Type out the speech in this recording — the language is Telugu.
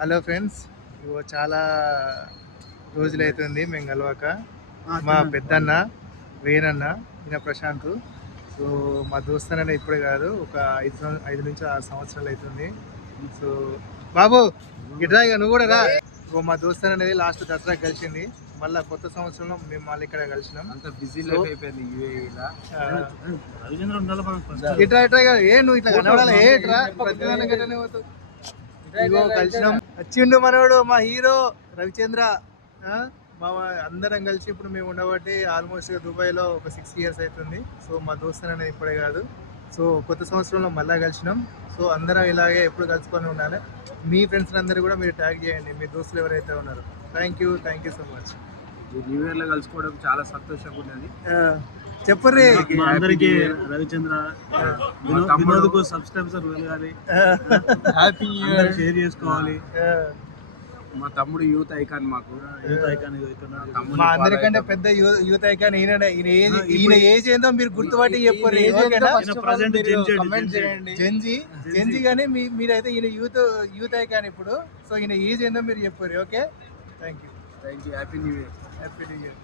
హలో ఫ్రెండ్స్, ఇగో చాలా రోజులైతుంది మేము కలవక. మా పెద్దన్న వేణన్న, ఈయన ప్రశాంత్. సో మా దోస్తన ఇప్పుడే కాదు, ఒక 5 నుంచి 6 సంవత్సరాలు అవుతుంది. సో బాబు ఇట్రా, ఇక నువ్వు కూడా రా. ఇగో మా దోస్తన అనేది లాస్ట్ దసరాకి కలిసింది. మళ్ళీ కొత్త సంవత్సరంలో మేము మళ్ళీ ఇక్కడ కలిసినాం. అంత బిజీ లైఫ్ అయిపోయింది. ఇట్రా ఇట్రా, ఏ నువ్వు ఇట్లా కనబడాలి, ఏ ఇట్రా ప్రతిదానికనే పోతావు. ఇగో కలిసినాం, వచ్చిండు మనోడు మా హీరో రవిచంద్ర. మా అందరం కలిసి ఇప్పుడు మేము ఉండబట్టి ఆల్మోస్ట్ దుబాయ్లో ఒక 6 years అవుతుంది. సో మా దోస్తులు అనేది ఇప్పుడే కాదు. సో కొత్త సంవత్సరంలో మళ్ళీ కలిసినాం. సో అందరం ఇలాగే ఎప్పుడు కలుసుకొని ఉండాలి. మీ ఫ్రెండ్స్ అందరూ కూడా మీరు ట్యాగ్ చేయండి, మీ దోస్తులు ఎవరైతే ఉన్నారో. Thank you so much. New year లో కలుసుకోవడం చాలా సంతోషంగా ఉన్నది. చెప్పర్రి అందరికి రవిచంద్ర వినోద్కు సబ్స్క్రైబర్స్ వెళ్ళాలి, హ్యాపీ ఇయర్ షేర్ చేసుకోవాలి. మా తమ్ముడు యూత్ ఐకాన్, మాకు యూత్ ఐకాన్. మా అందరికంటే పెద్ద యూత్ ఐకాన్ ఈయన. ఈయన ఏజ్ ఏందో మీరు గుర్తుపట్టి చెప్పండి. జెన్జీ కానీ మీరైతే ఈయన యూత్ ఐకాన్ ఇప్పుడు. సో ఈయన ఏజ్ ఏందో మీరు చెప్పండి. Okay, thank you. Happy new year. Happy new year.